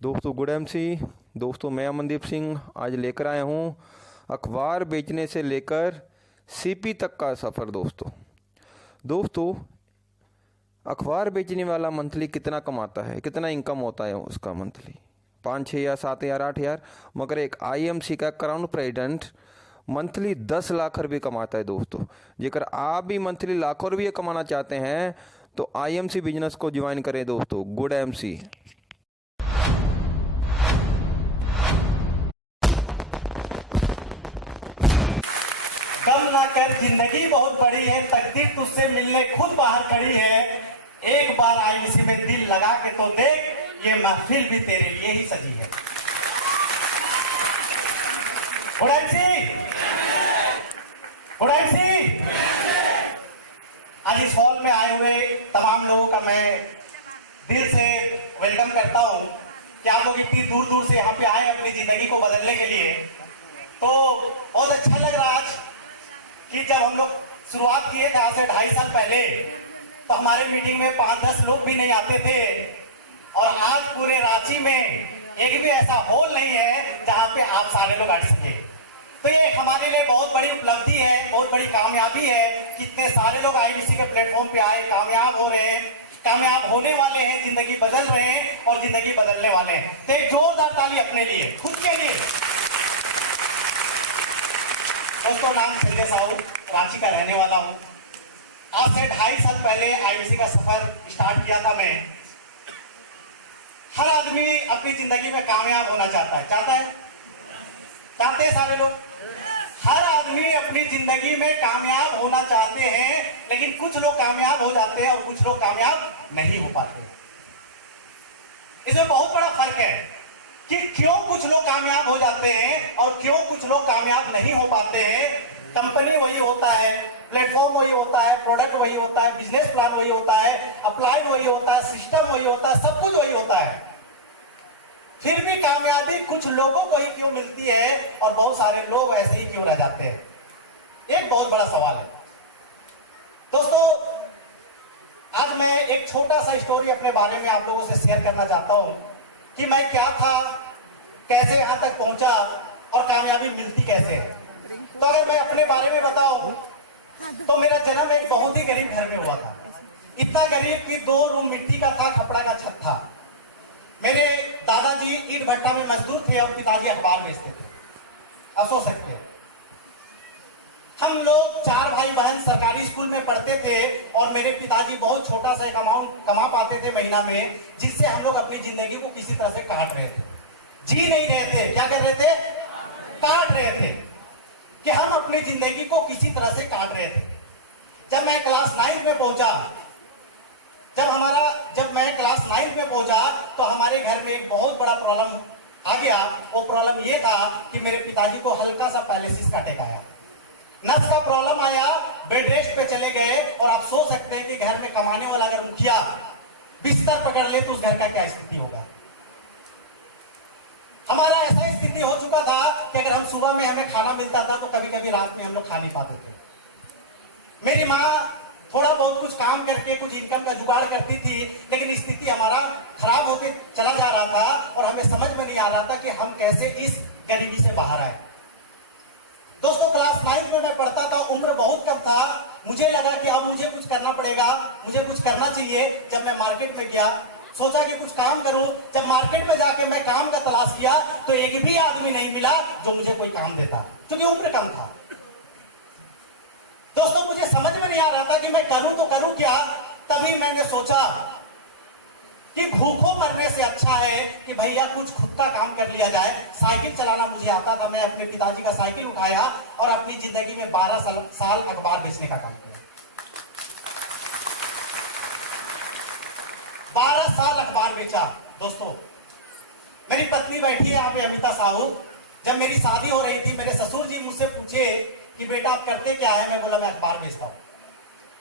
दोस्तों good MC. दोस्तों मैं अमनदीप सिंह आज लेकर आया हूँ अखबार बेचने से लेकर सीपी तक का सफ़र। दोस्तों अखबार बेचने वाला मंथली कितना कमाता है, कितना इनकम होता है उसका मंथली? 5-6 या 7 या 8 हज़ार। मगर एक आईएमसी का क्राउन प्रेसिडेंट मंथली 10 लाख रुपये कमाता है। दोस्तों जेकर आप भी मंथली लाखों रुपये कमाना चाहते हैं तो आईएमसी बिजनेस को ज्वाइन करें। दोस्तों गुड एमसी। गम ना कर, जिंदगी बहुत बड़ी है, तकदीर तुझसे मिलने खुद बाहर खड़ी है। एक बार आईबीसी में दिल लगा के तो देख, ये महफिल भी तेरे लिए ही सजी है। आज इस हॉल में आए हुए तमाम लोगों का मैं दिल से वेलकम करता हूं कि आप लोग इतनी दूर दूर से यहाँ पे आए अपनी जिंदगी को बदलने के लिए। तो बहुत अच्छा लग रहा आज कि जब हम लोग शुरुआत किए थे आज से 2.5 साल पहले, तो हमारे मीटिंग में 5-10 लोग भी नहीं आते थे, और आज पूरे रांची में एक भी ऐसा हॉल नहीं है जहां पे आप सारे लोग अट सके। तो ये हमारे लिए बहुत बड़ी उपलब्धि है, बहुत बड़ी कामयाबी है कि इतने सारे लोग आईबीसी के प्लेटफॉर्म पे आए, कामयाब हो रहे हैं, कामयाब होने वाले हैं, जिंदगी बदल रहे हैं और जिंदगी बदलने वाले हैं। तो एक जोरदार ताली अपने लिए, खुद के लिए। दोस्तों नाम संजय साहू, रांची का रहने वाला हूं। आज से 2.5 साल पहले आईबीसी का सफर स्टार्ट किया था मैं। हर आदमी अपनी जिंदगी में कामयाब होना चाहता है, चाहते हैं सारे लोग। हर आदमी अपनी जिंदगी में कामयाब होना चाहते हैं, लेकिन कुछ लोग कामयाब हो जाते हैं और कुछ लोग कामयाब नहीं हो पाते। इसमें बहुत बड़ा फर्क है कि क्यों कुछ लोग कामयाब हो जाते हैं और क्यों कुछ लोग कामयाब नहीं हो पाते हैं। कंपनी वही होता है, प्लेटफॉर्म वही होता है, प्रोडक्ट वही होता है, बिजनेस प्लान वही होता है, अप्लाइड वही होता है, सिस्टम वही होता है, सब कुछ वही होता है। फिर भी कामयाबी कुछ लोगों को ही क्यों मिलती है और बहुत सारे लोग ऐसे ही क्यों रह जाते हैं? एक बहुत बड़ा सवाल है। दोस्तों आज मैं एक छोटा सा स्टोरी अपने बारे में आप लोगों से शेयर करना चाहता हूं कि मैं क्या था, कैसे यहां तक पहुंचा और कामयाबी मिलती कैसे है। तो अगर मैं अपने बारे में बताऊं तो मेरा जन्म एक बहुत ही गरीब घर में हुआ था। इतना गरीब कि 2 रूम मिट्टी का था, खपड़ा का छत था। मेरे दादाजी ईंट भट्टा में मजदूर थे और पिताजी अखबार बेचते थे। आप सोच सकते हैं, हम लोग 4 भाई बहन सरकारी स्कूल में पढ़ते थे और मेरे पिताजी बहुत छोटा सा एक अमाउंट कमा पाते थे महीना में, जिससे हम लोग अपनी जिंदगी को किसी तरह से काट रहे थे। जी नहीं रहे थे, क्या कर रहे थे? काट रहे थे, कि हम अपनी जिंदगी को किसी तरह से काट रहे थे। जब मैं क्लास 9 में पहुंचा, जब मैं क्लास 9 में पहुंचा तो हमारे घर में एक बहुत बड़ा प्रॉब्लम आ गया। वो प्रॉब्लम ये था कि मेरे पिताजी को हल्का सा पैलिसिस का अटैक आया, नस का प्रॉब्लम आया, बेड रेस्ट पे चले गए। और आप सोच सकते हैं कि घर में कमाने वाला अगर मुखिया बिस्तर पकड़ ले तो उस घर का क्या स्थिति होगा। हमारा ऐसा स्थिति हो चुका था कि अगर हम सुबह में हमें खाना मिलता था तो कभी कभी रात में हम लोग खा नहीं पाते थे। मेरी माँ थोड़ा बहुत कुछ काम करके कुछ इनकम का जुगाड़ करती थी, लेकिन स्थिति हमारा खराब होकर चला जा रहा था और हमें समझ में नहीं आ रहा था कि हम कैसे इस गरीबी से बाहर आए। दोस्तों क्लास 9 में मैं पढ़ता था, उम्र बहुत कम था। मुझे लगा कि अब मुझे कुछ करना पड़ेगा, मुझे कुछ करना चाहिए। जब मैं मार्केट में गया, सोचा कि कुछ काम करूं। जब मार्केट में जाके मैं काम का तलाश किया तो एक भी आदमी नहीं मिला जो मुझे कोई काम देता, क्योंकि उम्र कम था। दोस्तों मुझे समझ में नहीं आ रहा था कि मैं करूं तो करूं क्या। तभी मैंने सोचा कि भूखों मरने से अच्छा है कि भैया कुछ खुद का काम कर लिया जाए। साइकिल चलाना मुझे आता था, मैं अपने पिताजी का साइकिल उठाया और अपनी जिंदगी में 12 साल अखबार बेचने का काम किया। 12 साल अखबार बेचा। दोस्तों मेरी पत्नी बैठी है यहाँ पे, अमिता साहू। जब मेरी शादी हो रही थी, मेरे ससुर जी मुझसे पूछे कि बेटा आप करते क्या है? मैं बोला मैं अखबार बेचता हूं।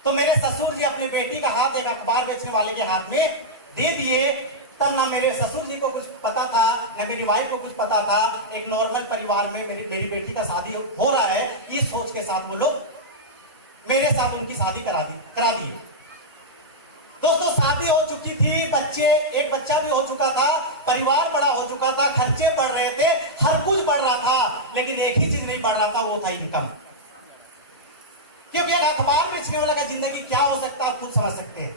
तो मेरे ससुर जी अपनी बेटी का हाथ एक अखबार बेचने वाले के हाथ में दे दिए। तब ना मेरे ससुर जी को कुछ पता था, ना मेरी वाइफ को कुछ पता था। एक नॉर्मल परिवार में मेरी बेटी का शादी हो रहा है, इस सोच के साथ वो लोग मेरे साथ उनकी शादी करा दी। दोस्तों शादी हो चुकी थी, एक बच्चा भी हो चुका था, परिवार बड़ा हो चुका था, खर्चे बढ़ रहे थे, हर कुछ बढ़ रहा था, लेकिन एक ही चीज नहीं बढ़ रहा था, वो था इनकम। क्योंकि एक अखबार बेचने वाला का जिंदगी क्या हो सकता है आप खुद समझ सकते हैं।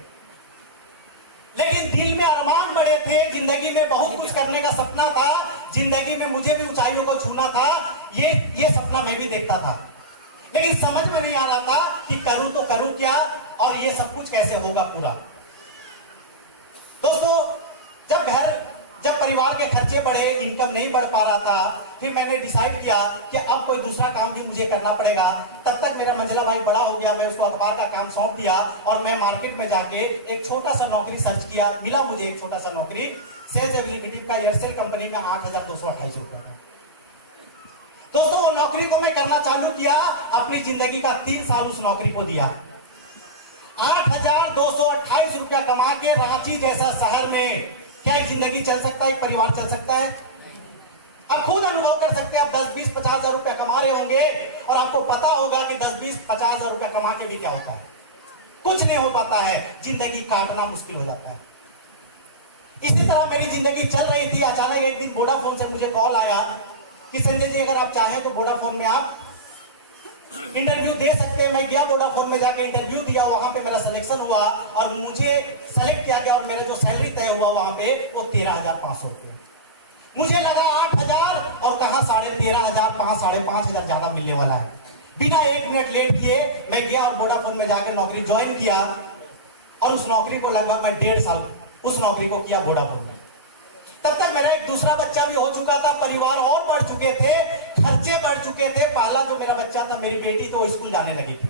लेकिन दिल में अरमान बड़े थे, जिंदगी में बहुत कुछ करने का सपना था, जिंदगी में मुझे भी ऊंचाइयों को छूना था, ये सपना मैं भी देखता था। लेकिन समझ में नहीं आ रहा था कि करूं तो करूं क्या और ये सब कुछ कैसे होगा पूरा। दोस्तों, जब परिवार के खर्चे बढ़े, इनकम नहीं बढ़ पा रहा था, फिर मैंने डिसाइड किया कि अब कोई दूसरा काम भी मुझे करना पड़ेगा। तब तक मेरा मंझला भाई बड़ा हो गया, मैं उसको अखबार का काम सौंप दिया और मैं मार्केट में जाके एक छोटा सा नौकरी सर्च किया। मिला मुझे एक छोटा सा नौकरी, सेल्स एग्जीक्यूटिव का एयरसेल कंपनी में 8,228 रुपया का। दोस्तों, वो नौकरी को मैं करना चालू किया, अपनी जिंदगी का 3 साल उस नौकरी को दिया। 8,228 रुपया कमा के रांची जैसा शहर में क्या एक जिंदगी चल सकता है, एक परिवार चल सकता है? आप खुद अनुभव कर सकते हैं। आप 10, 20, 50 हजार रुपया कमा रहे होंगे और आपको पता होगा कि 10, 20, 50 हजार रुपया कमा के भी क्या होता है, कुछ नहीं हो पाता है, जिंदगी काटना मुश्किल हो जाता है। इसी तरह मेरी जिंदगी चल रही थी। अचानक एक दिन वोडाफोन से मुझे कॉल आया कि संजय जी, अगर आप चाहें तो वोडाफोन में आप इंटरव्यू दे सकते हैं। मैं गया वोडाफोन में, जाके इंटरव्यू दिया, वहां पे मेरा सिलेक्शन हुआ और मुझे सेलेक्ट किया गया और मेरा जो सैलरी तय हुआ वहां पे वो 13,500 रुपये। मुझे लगा 8,000 और कहा 13,500, 5,500 ज्यादा मिलने वाला है। बिना 1 मिनट लेट किए मैं गया और वोडाफोन में जाकर नौकरी ज्वाइन किया और उस नौकरी को लगभग मैं 1.5 साल उस नौकरी को किया वोडाफोन में। तब तक मेरा एक दूसरा बच्चा भी हो चुका था, परिवार और बढ़ चुके थे, खर्चे बढ़ चुके थे। पहला जो मेरा बच्चा था, मेरी बेटी, तो वो स्कूल जाने लगी थी।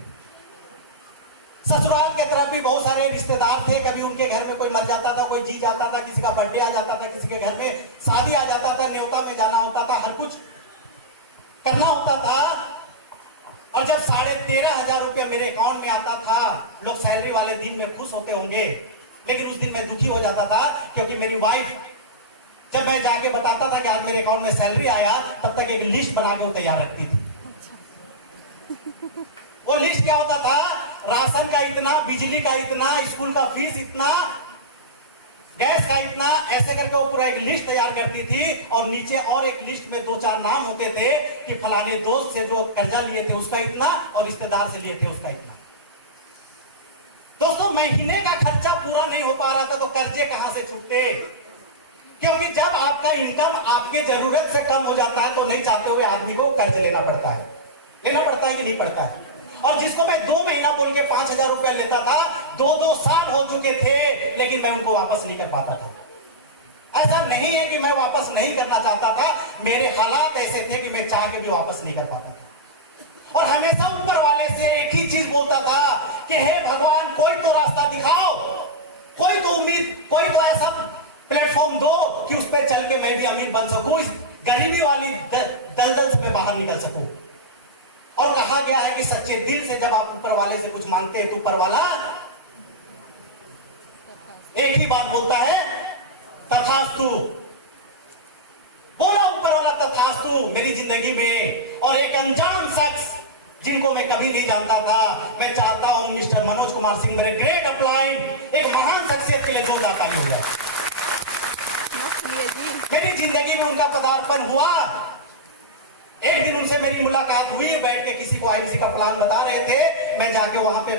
ससुराल के तरफ भी बहुत सारे रिश्तेदार थे, कभी उनके घर में कोई मर जाता था, कोई जी जाता था, किसी का बर्थडे आ जाता था, किसी के घर में शादी आ जाता था, न्योता में जाना होता था, हर कुछ करना होता था। और जब 13,500 रुपया मेरे अकाउंट में आता था, लोग सैलरी वाले दिन में खुश होते होंगे, लेकिन उस दिन मैं दुखी हो जाता था, क्योंकि मेरी वाइफ जब मैं जाके बताता था कि आज मेरे अकाउंट में सैलरी आया, तब तक एक लिस्ट बना के वो तैयार रखती थी। वो लिस्ट क्या होता था? राशन का इतना, बिजली का इतना, स्कूल का फीस इतना, गैस का इतना, ऐसे करके वो पूरा एक लिस्ट तैयार करती थी। और नीचे और एक लिस्ट में 2-4 नाम होते थे कि फलाने दोस्त से जो कर्जा लिए थे उसका इतना और रिश्तेदार से लिए थे उसका इतना। दोस्तों, महीने का खर्चा पूरा नहीं हो पा रहा था तो कर्जे कहां से छूटते? क्योंकि जब आपका इनकम आपके जरूरत से कम हो जाता है तो नहीं चाहते हुए आदमी को कर्ज लेना पड़ता है। लेना पड़ता है कि नहीं पड़ता है? और जिसको मैं 2 महीना बोल के 5,000 रुपया लेता था, 2-2 साल हो चुके थे, लेकिन मैं उनको वापस नहीं कर पाता था। ऐसा नहीं है कि मैं वापस नहीं करना चाहता था, मेरे हालात ऐसे थे कि मैं चाह के भी वापस नहीं कर पाता था। और हमेशा ऊपर वाले से एक ही चीज बोलता था कि हे भगवान, कोई तो रास्ता दिखाओ, कोई तो उम्मीद, कोई तो ऐसा प्लेटफॉर्म दो कि उस पर चल के मैं भी अमीर बन सकूं, इस गरीबी वाली दलदल से मैं बाहर निकल सकूं। और कहा गया है कि सच्चे दिल से जब आप ऊपर वाले से कुछ मांगते हैं तो ऊपर वाला एक ही बात बोलता है, तथास्तु। बोला ऊपर वाला तथास्तु मेरी जिंदगी में। और एक अनजान शख्स जिनको मैं कभी नहीं जानता था, मैं चाहता हूं मिस्टर मनोज कुमार सिंह, मेरे ग्रेट अपलाइन, एक महान शख्सियत के लिए जो जाता नहीं हो जाए। मेरी जिंदगी में उनका पदार्पण हुआ। एक दिन उनसे मेरी मुलाकात हुई, बैठ के किसी को आईपीसी का प्लान बता रहे थे, मैं जाके वहां पे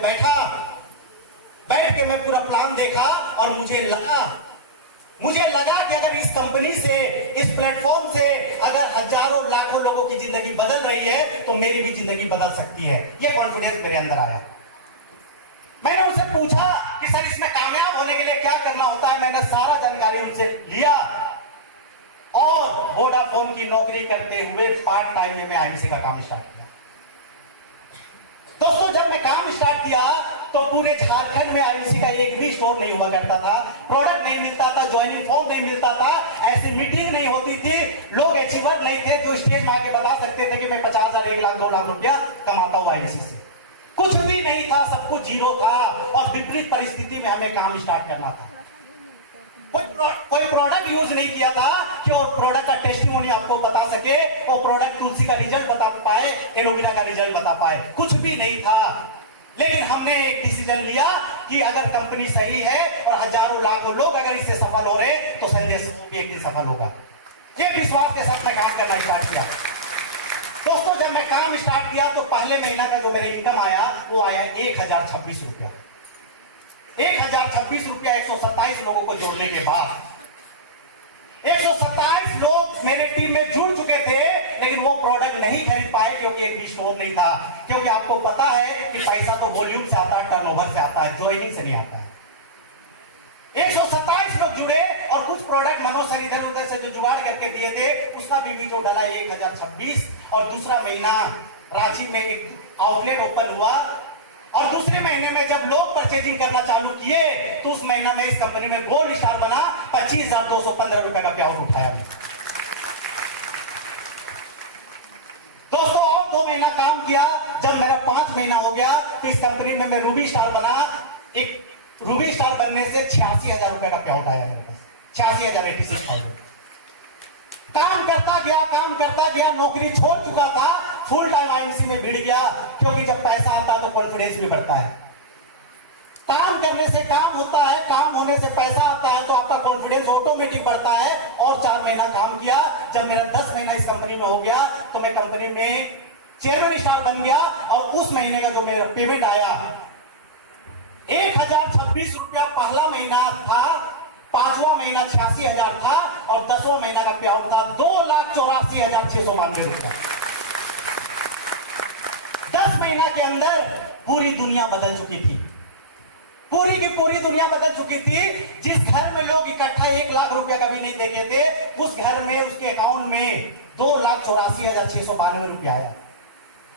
बैठ के मैं पूरा प्लान देखा और मुझे लगा कि अगर इस कंपनी से, इस प्लेटफॉर्म से अगर हजारों लाखों लोगों की जिंदगी बदल रही है तो मेरी भी जिंदगी बदल सकती है। ये कॉन्फिडेंस मेरे अंदर आया। मैंने उनसे पूछा कि सर, इसमें कामयाब होने के लिए क्या करना होता है? मैंने सारा जानकारी उनसे लिया और वोडाफोन की नौकरी करते हुए पार्ट टाइम में मैं आईबीसी का काम स्टार्ट किया। दोस्तों, जब मैं काम स्टार्ट किया तो पूरे झारखंड में आईबीसी का एक भी स्टोर नहीं हुआ करता था, प्रोडक्ट नहीं मिलता था, ज्वाइनिंग फॉर्म नहीं मिलता था, ऐसी मीटिंग नहीं होती थी, लोग अचीवर नहीं थे जो स्टेज में आके बता सकते थे कि मैं 50,000, 1 लाख, 2 लाख रुपया कमाता हूं आईबीसी से। कुछ भी नहीं था, सब कुछ जीरो था और विपरीत परिस्थिति में हमें काम स्टार्ट करना था। कोई प्रोडक्ट यूज नहीं किया था कि वो प्रोडक्ट का टेस्टिमोनी आपको बता सके, वो प्रोडक्ट तुलसी का रिजल्ट बता पाए, एलोवेरा का रिजल्ट बता पाए, कुछ भी नहीं था। लेकिन हमने एक डिसीजन लिया कि अगर कंपनी सही है और हजारों लाखों लोग अगर इससे सफल हो रहे तो संजय सिंह भी एक दिन सफल होगा। ये विश्वास के साथ मैं काम करना स्टार्ट किया। दोस्तों जब मैं काम स्टार्ट किया तो पहले महीना का जो मेरे इनकम आया वो आया 1026 रुपया। 1026 रुपया 127 लोगों को जोड़ने के बाद 127 लोग मेरे टीम में जुड़ चुके थे, लेकिन वो प्रोडक्ट नहीं खरीद पाए क्योंकि एक भी स्टोर नहीं था। क्योंकि आपको पता है कि पैसा तो वॉल्यूम से आता है, टर्नओवर से आता है, ज्वाइनिंग से नहीं आता है। 127 लोग जुड़े और कुछ प्रोडक्ट मनोज सर इधर उधर से जो जुगाड़ करके दिए थे उसका भी जो डाला 1026। और दूसरा महीना रांची में एक आउटलेट ओपन हुआ और दूसरे महीने में जब लोग परचेजिंग करना चालू किए तो उस महीना में इस कंपनी में गोल्ड स्टार बना। 25,215 रुपए का पे आउट उठाया। दोस्तों और 2 महीना काम किया। जब मेरा 5 महीना हो गया तो इस कंपनी में मैं रूबी स्टार बना। एक रूबी स्टार बनने से 86,000 रुपए का पे आउट आया मेरे पास, 86,086,000। काम करता गया, नौकरी छोड़ चुका था, फुल टाइम आईएमसी में भिड़ गया। क्योंकि जब पैसा आता है तो कॉन्फिडेंस भी बढ़ता है। काम करने से काम होता है, काम होने से पैसा आता है तो आपका कॉन्फिडेंस ऑटोमेटिक बढ़ता है। और 4 महीना काम किया। जब मेरा 10 महीना इस कंपनी में हो गया तो मैं कंपनी में चेयरमैन स्टार बन गया। और उस महीने का जो मेरा पेमेंट आया 1026 रुपया पहला महीना था, 5वां महीना 86,000 था और 10वां महीना का पे आउट था 2,84,692 रुपया। 10 महीना के अंदर पूरी दुनिया बदल चुकी थी। पूरी की पूरी दुनिया बदल चुकी थी। जिस घर में लोग इकट्ठा 1 लाख रुपया कभी नहीं देखे थे, उस घर में उसके अकाउंट में 2,84,692 रुपया आया।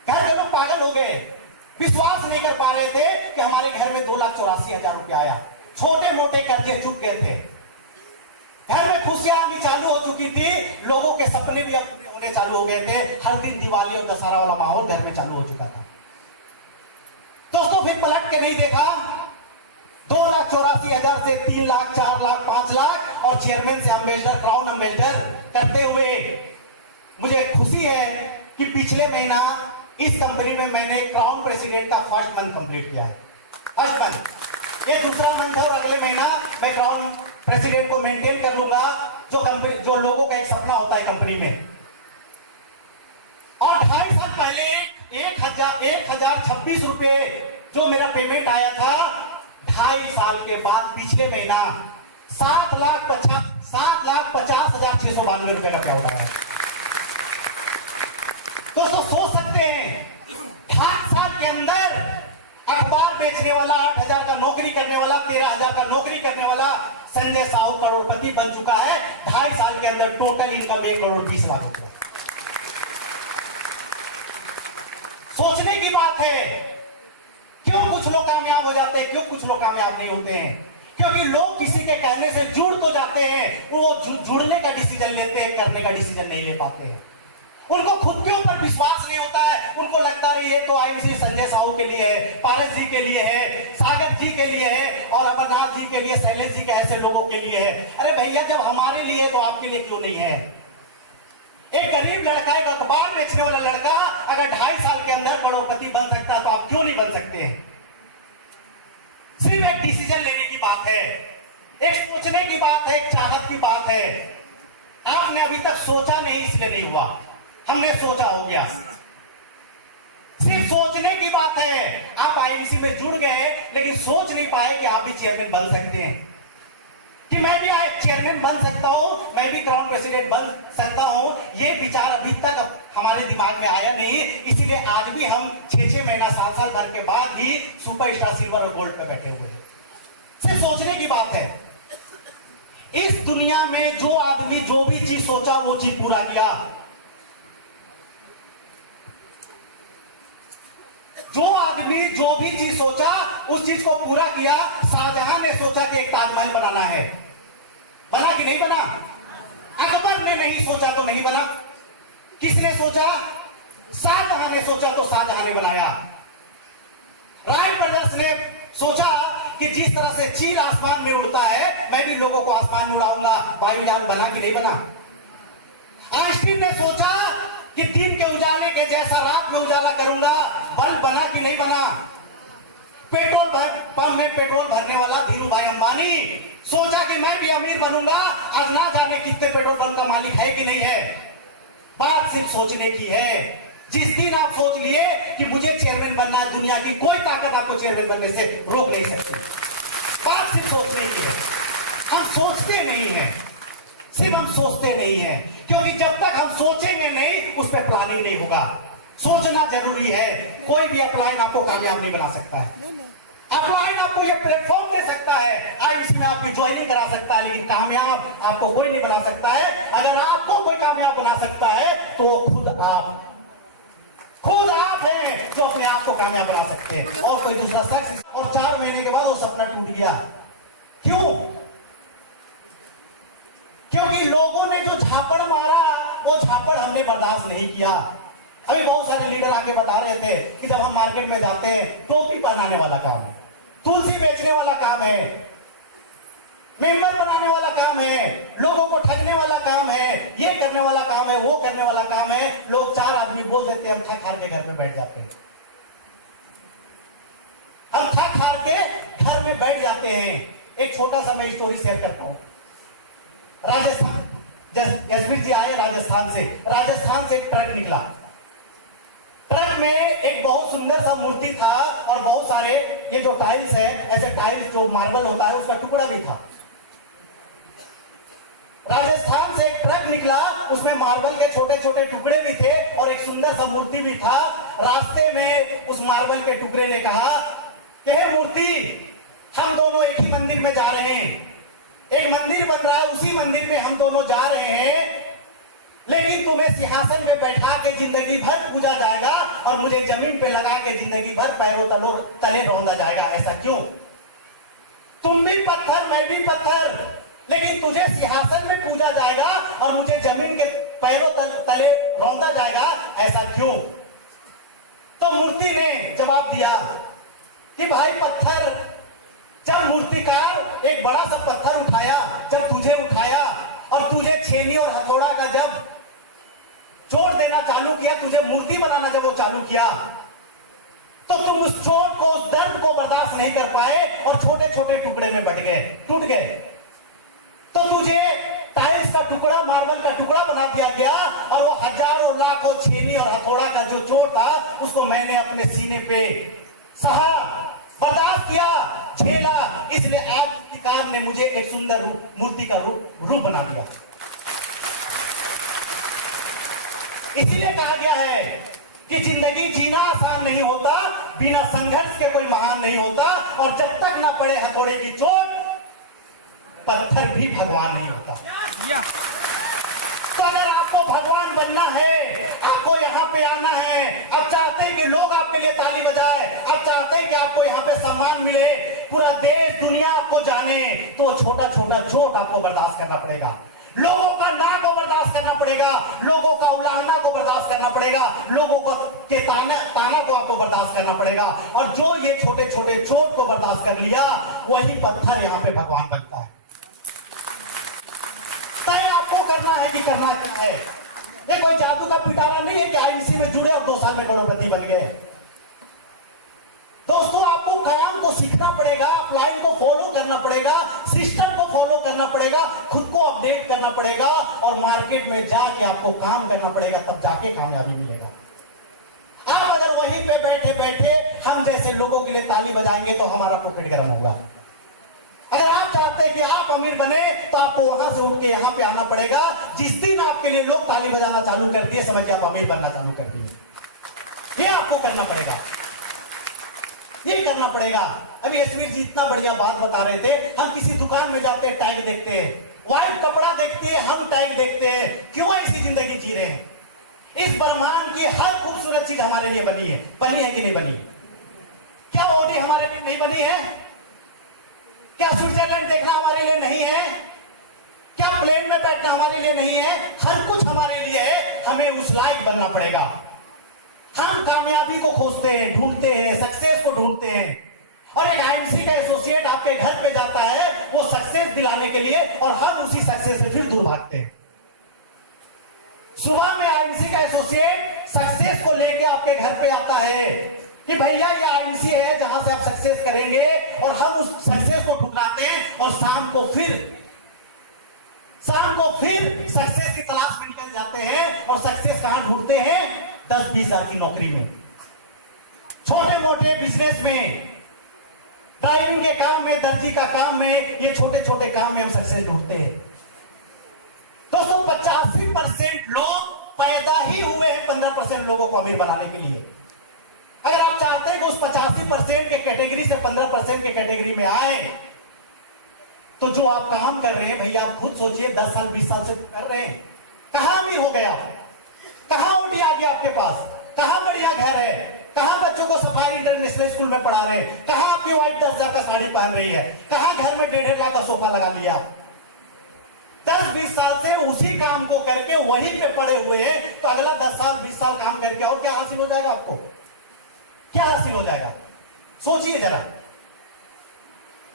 घर के लोग पागल हो गए, विश्वास नहीं कर पा रहे थे कि हमारे घर में 2,84,000 रुपया आया। छोटे मोटे कर्जे चुक गए थे, घर में खुशियां आनी चालू हो चुकी थी, लोगों के सपने भी अब होने चालू हो गए थे। हर दिन दिवाली और दशहरा वाला माहौल घर में चालू हो चुका था। दोस्तों फिर पलट के नहीं देखा, 2,84,000 से 3 लाख, 4 लाख, 5 लाख और चेयरमैन से अम्बेसडर, क्राउन अम्बेसडर करते हुए मुझे खुशी है कि पिछले महीना इस कंपनी में मैंने क्राउन प्रेसिडेंट का फर्स्ट मंथ कंप्लीट किया है। फर्स्ट मंथ, ये दूसरा मंथ है और अगले महीना मैं क्राउन प्रेसिडेंट को मेंटेन कर लूंगा, जो लोगों का एक सपना होता है कंपनी में। और 2.5 साल पहले 1,026 रुपये जो मेरा पेमेंट आया था, 2.5 साल के बाद पिछले महीना 7,50,692 रुपए का पे आउट आया। दोस्तों सोच सकते हैं 2.5 साल के अंदर अखबार बेचने वाला, 8,000 का नौकरी करने वाला, 13,000 का नौकरी करने वाला संजय साहू करोड़पति बन चुका है। 2.5 साल के अंदर टोटल इनकम 1,20,00,000 रुपया। सोचने की बात है, क्यों कुछ लोग कामयाब हो जाते हैं, क्यों कुछ लोग कामयाब नहीं होते हैं? क्योंकि लोग किसी के कहने से जुड़ तो जाते हैं, वो जुड़ने का डिसीजन लेते हैं, करने का डिसीजन नहीं ले पाते हैं। उनको खुद के ऊपर विश्वास नहीं होता है। उनको लगता है ये तो आईएमसी संजय साहू के लिए है, पारस जी के लिए है, सागर जी के लिए है और अमरनाथ जी के लिए, शैलेश जी के ऐसे लोगों के लिए है। अरे भैया जब हमारे लिए तो आपके लिए क्यों नहीं है? एक गरीब लड़का, एक अखबार बेचने वाला लड़का अगर 2.5 साल के अंदर करोड़पति बन सकता है तो आप क्यों नहीं बन सकते हैं? सिर्फ एक डिसीजन लेने की बात है, एक सोचने की बात है, एक चाहत की बात है। आपने अभी तक सोचा नहीं इसलिए नहीं हुआ, हमने सोचा हो गया। सिर्फ सोचने की बात है। आप आईएमसी में जुड़ गए लेकिन सोच नहीं पाए कि आप भी चेयरमैन बन सकते हैं, कि मैं भी चेयरमैन बन सकता हूं, मैं भी क्राउन प्रेसिडेंट बन सकता हूं। ये विचार अभी तक हमारे दिमाग में आया नहीं, इसीलिए आज भी हम 6-6 महीना, साल भर के बाद भी सुपरस्टार सिल्वर और गोल्ड पे बैठे हुए हैं। सिर्फ सोचने की बात है। इस दुनिया में जो आदमी जो भी चीज सोचा वो चीज पूरा किया। जो आदमी जो भी चीज सोचा उस चीज को पूरा किया। शाहजहां ने सोचा कि एक ताजमहल बनाना है, बना कि नहीं बना? अकबर ने नहीं सोचा तो नहीं बना। किसने सोचा? शाहजहां ने सोचा तो शाहजहां ने बनाया। राइट ब्रदर्स ने सोचा कि जिस तरह से चील आसमान में उड़ता है मैं भी लोगों को आसमान में उड़ाऊंगा, वायुयान बना कि नहीं बना? आइंस्टीन ने सोचा कि दिन के उजाले के जैसा रात में उजाला करूंगा, बल्ब बना कि नहीं बना? पेट्रोल पंप में पेट्रोल भरने वाला धीरू भाई अंबानी सोचा कि मैं भी अमीर बनूंगा, आज ना जाने कितने पेट्रोल पंप का मालिक है कि नहीं है। बात सिर्फ सोचने की है। जिस दिन आप सोच लिए कि मुझे चेयरमैन बनना है, दुनिया की कोई ताकत आपको चेयरमैन बनने से रोक नहीं सकती। बात सिर्फ सोचने की है। हम सोचते नहीं हैं, सिर्फ हम सोचते नहीं हैं, क्योंकि जब तक हम सोचेंगे नहीं उस पर प्लानिंग नहीं होगा। सोचना जरूरी है। कोई भी अपलाइन आपको कामयाब नहीं बना सकता है। अपलाइन आपको ये प्लेटफॉर्म दे सकता है, आईबीसी में आपकी ज्वाइनिंग करा सकता है, लेकिन कामयाब आपको कोई नहीं बना सकता है। अगर आपको कोई कामयाब बना सकता है तो खुद आप हैं जो अपने आप को कामयाब बना सकते हैं, और कोई दूसरा शख्स। और 4 महीने के बाद वो सपना टूट गया। क्यों? क्योंकि लोगों ने जो झापड़ मारा वो झापड़ हमने बर्दाश्त नहीं किया। अभी बहुत सारे लीडर आके बता रहे थे कि जब हम मार्केट में जाते हैं, टोपी पहनाने वाला काम है, तुलसी बेचने वाला काम है, मेंबर बनाने वाला काम है, लोगों को ठगने वाला काम है, ये करने वाला काम है, वो करने वाला काम है। लोग 4 आदमी बोल देते हैं, हम थक हार के घर पे बैठ जाते हैं। हम थक हार के घर में बैठ जाते हैं। एक छोटा सा मैं स्टोरी शेयर करता हूं। राजस्थान, जसवीर जी आए राजस्थान से एक ट्रक निकला। ट्रक में एक बहुत सुंदर सा मूर्ति था और बहुत सारे ये जो टाइल्स है, ऐसे टाइल्स जो मार्बल होता है उसका टुकड़ा भी था। राजस्थान से एक ट्रक निकला, उसमें मार्बल के छोटे छोटे टुकड़े भी थे और एक सुंदर सा मूर्ति भी था। रास्ते में उस मार्बल के टुकड़े ने कहा कि हे मूर्ति, हम दोनों एक ही मंदिर में जा रहे हैं, एक मंदिर बन रहा है, उसी मंदिर में हम दोनों जा रहे हैं, लेकिन तुम्हें सिंहासन पे बैठा के जिंदगी भर पूजा जाएगा और मुझे जमीन पे लगा के जिंदगी भर पैरों तले रौंदा जाएगा। ऐसा क्यों? तुम भी पत्थर, मैं भी पत्थर, लेकिन तुझे सिंहासन में पूजा जाएगा और मुझे जमीन के पैरों तले रौंदा जाएगा। ऐसा क्यों? तो मूर्ति ने जवाब दिया कि भाई पत्थर, जब मूर्तिकार एक बड़ा सा पत्थर उठाया, जब तुझे उठाया और तुझे छेनी और हथौड़ा का जब जोड़ देना चालू किया, तुझे मूर्ति बनाना जब वो चालू किया, तो तुम उस चोट को, उस दर्द को बर्दाश्त नहीं कर पाए और छोटे छोटे टुकड़े में बट गए, टूट गए। तो तुझे टाइल्स का टुकड़ा, मार्बल का टुकड़ा बना दिया गया और वो हजारों लाखों छेनी और हथौड़ा का जो चोट था उसको मैंने अपने सीने पे सहा, बर्दाश्त किया, झेला। इसलिए आज मूर्तिकार ने मुझे एक सुंदर मूर्ति का रूप बना दिया। इसीलिए कहा गया है कि जिंदगी जीना आसान नहीं होता, बिना संघर्ष के कोई महान नहीं होता, और जब तक ना पड़े हथौड़े की चोट, पत्थर भी भगवान नहीं होता। तो अगर आपको भगवान बनना है, आपको यहाँ पे आना है, आप चाहते हैं कि लोग आपके लिए ताली बजाए, आप चाहते हैं कि आपको यहाँ पे सम्मान मिले, पूरा देश दुनिया आपको जाने, तो छोटा छोटा चोट आपको बर्दाश्त करना पड़ेगा। लोगों का ना को बर्दाश्त करना पड़ेगा, लोगों का उलाहना को बर्दाश्त करना पड़ेगा, लोगों को के ताना को आपको बर्दाश्त करना पड़ेगा। और जो ये छोटे छोटे चोट को बर्दाश्त कर लिया, वही पत्थर यहाँ पे भगवान बनता है। तय आपको करना है कि करना क्या है। ये कोई जादू का पिटारा नहीं है कि आईबीसी में जुड़े और 2 साल में करोड़पति बन गए। दोस्तों, आपको काम को सीखना पड़ेगा, अपलाइन को फॉलो करना पड़ेगा, सिस्टम को फॉलो करना पड़ेगा, खुद को अपडेट करना पड़ेगा और मार्केट में जाके आपको काम करना पड़ेगा, तब जाके कामयाबी मिलेगा। आप अगर वहीं पे बैठे बैठे हम जैसे लोगों के लिए ताली बजाएंगे तो हमारा पॉकेट गर्म होगा। अगर आप चाहते हैं कि आप अमीर बने तो आपको वहां से उठ के यहाँ पे आना पड़ेगा। जिस दिन आपके लिए लोग ताली बजाना चालू कर दिए, समझिए आप अमीर बनना चालू कर दिए। ये आपको करना पड़ेगा, ये करना पड़ेगा। अभी यशवीर जी इतना बढ़िया बात बता रहे थे, हम किसी दुकान में जाते हैं, टैग देखते हैं, व्हाइट कपड़ा देखती है, हम टैग देखते हैं। क्यों ऐसी जिंदगी जी रहे हैं? इस ब्रह्मांड की हर खूबसूरत चीज हमारे लिए बनी है कि नहीं बनी? क्या ऑडी हमारे लिए नहीं बनी है? क्या स्विट्जरलैंड देखना हमारे लिए नहीं है? क्या प्लेन में बैठना हमारे लिए नहीं है? हर कुछ हमारे लिए है, हमें उस लायक बनना पड़ेगा। हम कामयाबी को खोजते हैं, ढूंढते हैं, सक्सेस को ढूंढते हैं, और एक आईएमसी का एसोसिएट आपके घर पे जाता है वो सक्सेस दिलाने के लिए, और हम उसी सक्सेस से फिर दूर भागते हैं। सुबह में आईएमसी का एसोसिएट सक्सेस को लेके आपके घर पे आता है, कि भैया ये आईएमसी है जहां से आप सक्सेस करेंगे, और हम उस सक्सेस को ठुकराते हैं और शाम को फिर सक्सेस की तलाश में निकल जाते हैं। और सक्सेस कहां ढूंढते हैं? 10-20 हजार की नौकरी में, छोटे मोटे बिजनेस में, ड्राइविंग के काम में, दर्जी का काम में, ये छोटे छोटे काम में हम सक्सेस ढूंढते हैं। दोस्तों 85% लोग पैदा ही हुए हैं 15% लोगों को अमीर बनाने के लिए। अगर आप चाहते हैं कि उस 85% के कैटेगरी से 15% के कैटेगरी में आए, तो जो आप काम कर रहे हैं भैया, आप खुद सोचिए, 10 साल 20 साल से कर रहे हैं, कहां अमीर हो गया, कहां ओटी आ गया आपके पास, कहां बढ़िया घर है, कहां बच्चों को सफाई इंटरनेशनल स्कूल में पढ़ा रहे हैं, कहां आपकी वाइफ 10,000 का साड़ी पहन रही है, कहां घर में 1.5 लाख का सोफा लगा लिया आप। 10-20 साल से उसी काम को करके वहीं पे पड़े हुए हैं, तो अगला 10 साल 20 साल काम करके और क्या हासिल हो जाएगा आपको? क्या हासिल हो जाएगा? सोचिए जरा।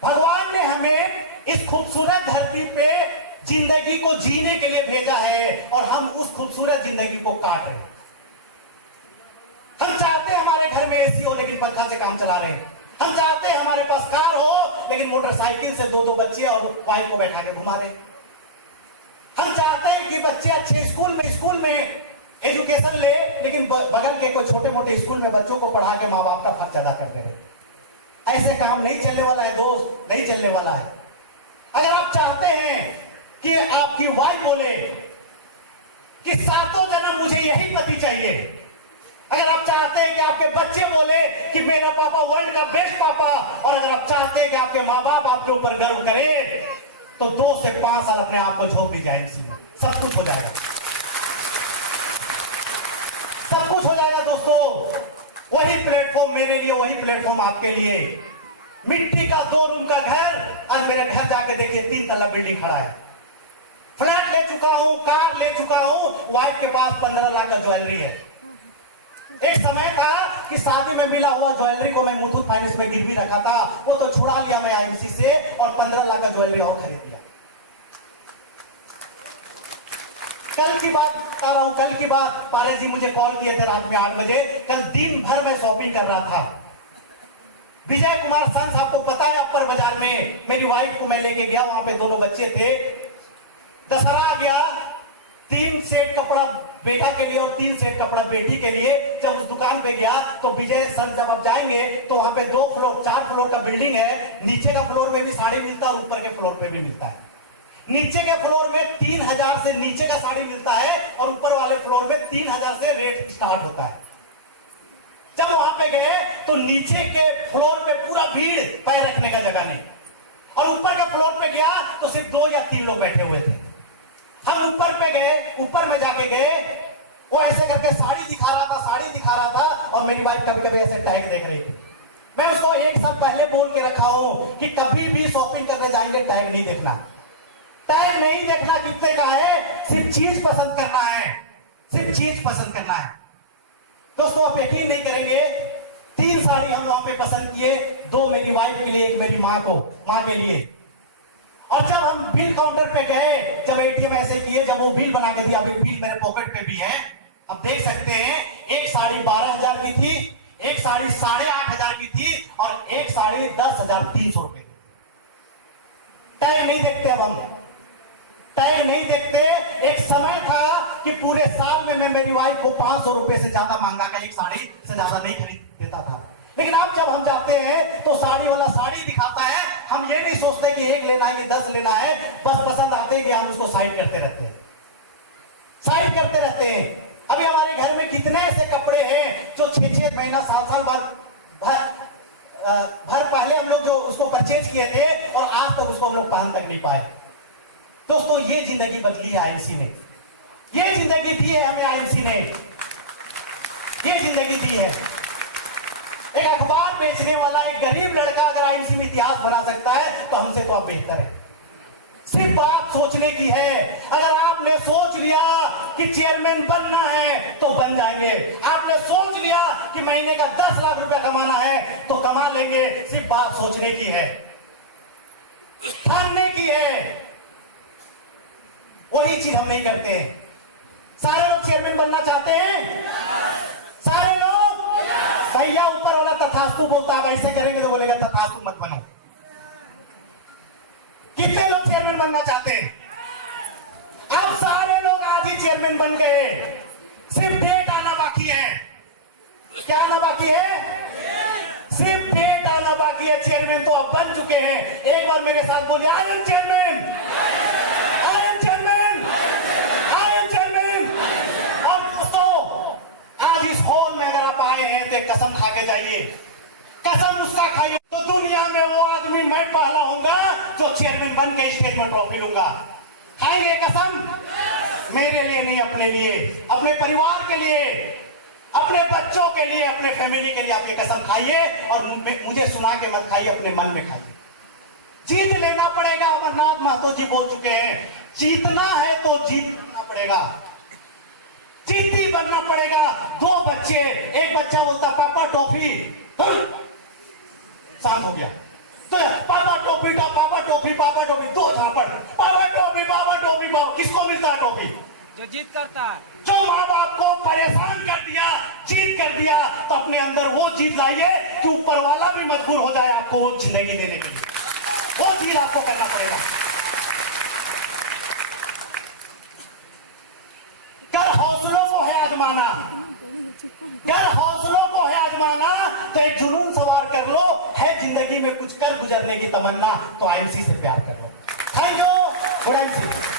भगवान ने हमें इस खूबसूरत धरती पे जिंदगी को जीने के लिए भेजा है, और हम उस खूबसूरत जिंदगी को काट रहे हैं। हम चाहते हैं हमारे घर में एसी हो, लेकिन पंखा से काम चला रहे हैं। हम चाहते हैं हमारे पास कार हो, लेकिन मोटरसाइकिल से 2-2 बच्चे और वाइफ को बैठा के घुमा रहे हैं। हम चाहते हैं कि बच्चे अच्छे स्कूल में एजुकेशन ले, लेकिन बगल के कोई छोटे मोटे स्कूल में बच्चों को पढ़ा के माँ बाप का फर्ज अदा कर रहे हैं। ऐसे काम नहीं चलने वाला है दोस्त, नहीं चलने वाला है। अगर आप चाहते हैं कि आपकी वाइफ बोले कि 7 जन्म मुझे यही पति चाहिए, अगर आप चाहते हैं कि आपके बच्चे बोले कि मेरा पापा वर्ल्ड का बेस्ट पापा, और अगर आप चाहते हैं कि आपके माँ बाप आपके ऊपर गर्व करें, तो 2 से 5 साल अपने आप को झोंक दीजिए, सब कुछ हो जाएगा, सब कुछ हो जाएगा दोस्तों। वही प्लेटफॉर्म मेरे लिए, वही प्लेटफॉर्म आपके लिए। मिट्टी का 2 रूम का घर, आज मेरे घर जाके देखिए 3 तल्ला बिल्डिंग खड़ा है। फ्लैट ले चुका हूं, कार ले चुका हूं, वाइफ के पास 15 लाख का ज्वेलरी है। एक समय था कि शादी में मिला हुआ ज्वेलरी को मैं मुथूट फाइनेंस में गिरवी रखा था, वो तो छुड़ा लिया मैं आईएमसी से, और 15 लाख का ज्वेलरी और खरीद लिया। कल की बात बता रहा हूं, कल की बात, पारे जी मुझे कॉल किए थे रात में 8 बजे। कल दिन भर मैं शॉपिंग कर रहा था। विजय कुमार सन्स, आपको पता है, अपर बाजार में मेरी वाइफ को मैं लेके गया, वहां पे दोनों बच्चे थे। दशहरा आ गया, 3 सेट कपड़ा बेटा के लिए और 3 सेट कपड़ा बेटी के लिए। जब उस दुकान पे गया तो विजय सर, जब आप जाएंगे तो वहां पे 2 फ्लोर 4 फ्लोर का बिल्डिंग है। नीचे का फ्लोर में भी साड़ी मिलता है और ऊपर के फ्लोर पे भी मिलता है। नीचे के फ्लोर में 3000 से नीचे का साड़ी मिलता है, और ऊपर वाले फ्लोर में 3000 से रेट स्टार्ट होता है। जब वहां पे गए तो नीचे के फ्लोर पे पूरा भीड़, पैर रखने का जगह नहीं, और ऊपर के फ्लोर पे गया तो सिर्फ 2 या 3 लोग बैठे हुए थे। हम ऊपर पे गए, ऊपर में जाके गए, वो ऐसे करके साड़ी दिखा रहा था, और मेरी वाइफ कभी कभी ऐसे टैग देख रही थी। मैं उसको एक साल पहले बोल के रखा हूं कि कभी भी शॉपिंग करने जाएंगे टैग नहीं देखना, टैग नहीं देखना कितने का है, सिर्फ चीज पसंद करना है, सिर्फ चीज पसंद करना है। दोस्तों आप यकीन नहीं करेंगे, 3 साड़ी हम वहां पे पसंद किए, 2 मेरी वाइफ के लिए, 1 मेरी माँ के लिए। और जब हम बिल काउंटर पे गए, जब एटीएम ऐसे किए, जब वो बिल बना के दिया, अभी बिल मेरे पॉकेट पे भी है, अब देख सकते हैं, एक साड़ी 12,000 की थी, एक साड़ी 8,500 की थी, और एक साड़ी 10,300 रुपए। टैग नहीं देखते, अब हम टैग नहीं देखते। एक समय था कि पूरे साल में मैं मेरी वाइफ को 500 रुपए से ज्यादा महंगा का एक साड़ी से ज्यादा नहीं खरीद देता था। लेकिन अब जब हम जाते हैं तो साड़ी वाला साड़ी दिखाता है, हम ये नहीं सोचते कि 1 लेना है कि 10 लेना है, बस पसंद आते हैं कि हम उसको साइड करते रहते हैं। अभी हमारे घर में कितने ऐसे कपड़े हैं जो 6-6 महीना 7 भर पहले हम लोग जो उसको परचेज किए थे, और आज तक उसको हम लोग पहन तक नहीं पाए। दोस्तों ये जिंदगी बदली है आईएमसी ने, ये जिंदगी दी है हमें आईएमसी ने, ये जिंदगी दी है। एक अखबार बेचने वाला एक गरीब लड़का अगर आईएमसी में इतिहास बना सकता है, तो हमसे तो अब बेहतर है। सिर्फ बात सोचने की है। अगर आपने सोच लिया कि चेयरमैन बनना है तो बन जाएंगे, आपने सोच लिया कि महीने का 10 लाख रुपया कमाना है तो कमा लेंगे। सिर्फ बात सोचने की है, ठानने की है। वही चीज हम नहीं करते हैं। सारे लोग चेयरमैन बनना चाहते हैं, सारे लोग भैया ऊपर वाला तथास्तु बोलता है, ऐसे करेंगे तो बोलेगा तथास्तु मत बनो। कितने लोग चेयरमैन बनना चाहते हैं? अब सारे लोग आज ही चेयरमैन बन गए, सिर्फ डेट आना बाकी है। क्या आना बाकी है? सिर्फ डेट आना बाकी है। चेयरमैन तो अब बन चुके हैं। एक बार मेरे साथ बोलिए, I am chairman, I am chairman, I am chairman. और दोस्तों, आज इस हॉल में अगर आप आए हैं तो एक कसम खा के जाइए, कसम उसका खाइए तो दुनिया में वो आदमी मैं पहला होऊंगा जो चेयरमैन बन के स्टेज में ट्रॉफी लूंगा। खाएंगे कसम? मेरे लिए नहीं, अपने लिए, अपने परिवार के लिए, अपने बच्चों के लिए, अपने फैमिली के लिए आप ये कसम खाइए। और मुझे सुना के मत खाइए, अपने मन में खाइए। जीत लेना पड़ेगा। अमरनाथ महतो जी बोल चुके हैं, जीतना है तो जीतना पड़ेगा, जीती बनना पड़ेगा। दो बच्चे, एक बच्चा बोलता पापा टॉफी, शांत हो गया, तो पापा टॉफी, पापा टॉफी, पापा टॉफी, दो झापड़, पापा टॉफी, पापा टॉफी, किसको मिलता है टॉफी? जो जीत करता है। जो माँ बाप को परेशान कर दिया, जीत कर दिया, तो अपने अंदर वो जीत लाइए कि ऊपर वाला भी मजबूर हो जाए आपको वो जिंदगी देने के लिए। वो जीत आपको करना पड़ेगा। कर हौसलों को है आजमाना, कर हौसलों को है आजमाना, तो एक जुनून सवार कर लो। है जिंदगी में कुछ कर गुजरने की तमन्ना, तो आईएमसी से प्यार कर लो। Thank you, good IMC.